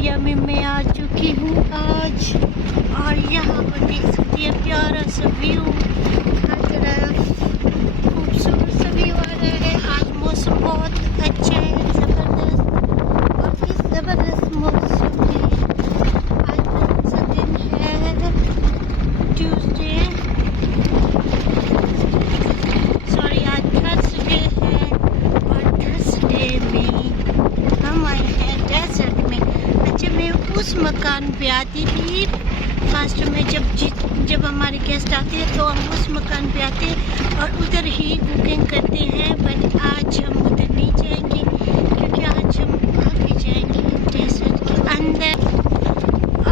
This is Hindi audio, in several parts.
एरिया में मैं आ चुकी हूँ आज, और यहाँ पर देख सकती है प्यारा सा व्यू, हर तरफ खूबसूरत सा व्यू आ रहा है। आज मौसम बहुत अच्छा है, ज़बरदस्त, और इस ज़बरदस्त मौसम में आज कौन सा दिन है, ट्यूसडे, सॉरी आज थर्सडे है, और थर्सडे में हम आए हैं डेजर्ट में। अच्छा, मैं उस मकान पे आती थी फास्ट में, जब हमारे गेस्ट आते हैं तो हम उस मकान पे आते हैं और उधर ही कुकिंग करते हैं। बट आज हम उधर नहीं जाएंगे क्योंकि आज हम आगे जाएंगे डेजर्ट के अंदर।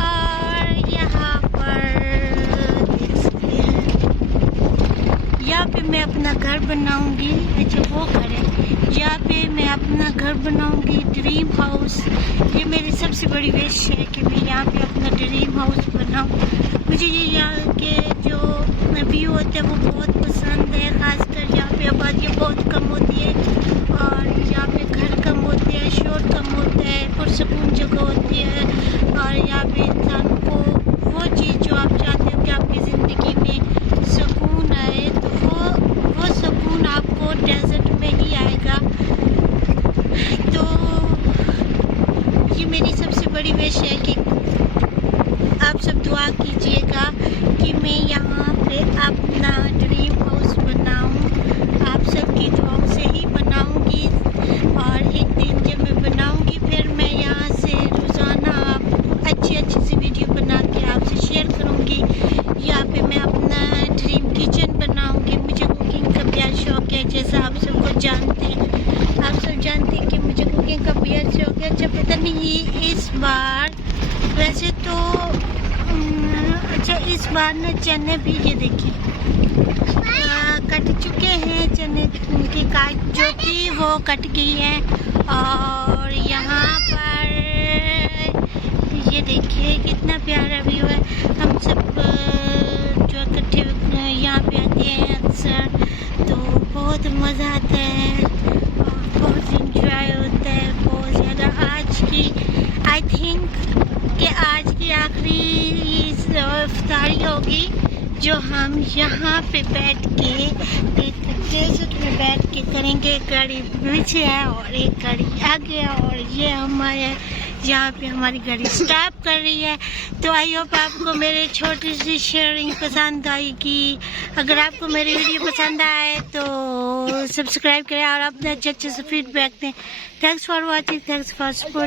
और यहाँ पर देख सकते हैं, यहाँ पे मैं अपना घर बनाऊंगी। अच्छा, वो घर है, यहाँ पे मैं अपना घर बनाऊंगी, ड्रीम हाउस। ये मेरी सबसे बड़ी विश है कि मैं यहाँ पे अपना ड्रीम हाउस बनाऊं। मुझे ये यहाँ के जो व्यू होते हैं वो बहुत पसंद है, खासकर यहाँ पे आबादियाँ बहुत कम होती है और यहाँ पे घर कम होते हैं, शोर कम होता है, पुरसकून जगह होती है। और यहाँ पे इंसान को वो चीज़ जो आप चाहते हो कि आपकी ज़िंदगी में सुकून आए, तो वो सुकून आपको डेजर्ट में ही आएगा। तो ये मेरी सबसे बड़ी विश है कि आप सब दुआ कीजिएगा कि मैं यहाँ पे अपना ड्रीम हाउस बनाऊँ। आप सबकी दुआओं से ही बनाऊँगी, और एक दिन जब मैं बनाऊँगी फिर मैं यहाँ से रोज़ाना अच्छी सी वीडियो बना के आपसे शेयर करूँगी। यहाँ पे मैं अपना ड्रीम किचन बनाऊँगी। मुझे कुकिंग का बेहद शौक़ है, जैसा आप सबको जानते हैं, आप सब जानते हैं कि मुझे कुकिंग का बेहद शौक़ है। अच्छा, पता नहीं इस बार, वैसे तो अच्छा इस बार न चने भी, ये देखिए कट चुके हैं चने की, काट जो थी वो कट गई है। और यहाँ पर ये देखिए कितना प्यारा व्यू है। हम सब जो इकट्ठे यहाँ पे आते हैं अक्सर, तो बहुत मज़ा आता है और बहुत इंजॉय होता है, बहुत ज़्यादा। आज की आई थिंक कि आज की आखिरी इफ्तारी होगी जो हम यहाँ पे बैठ के एक डेजर्ट में बैठ के करेंगे। एक गाड़ी पीछे है और एक गाड़ी आगे है, और ये हमारे यहाँ पे हमारी गाड़ी स्टॉप कर रही है। तो आई होप आपको मेरी छोटी सी शेयरिंग पसंद आएगी। अगर आपको मेरी वीडियो पसंद आए तो सब्सक्राइब करें और अपने अच्छे से फीडबैक दें। Thanks for watching, thanks for support.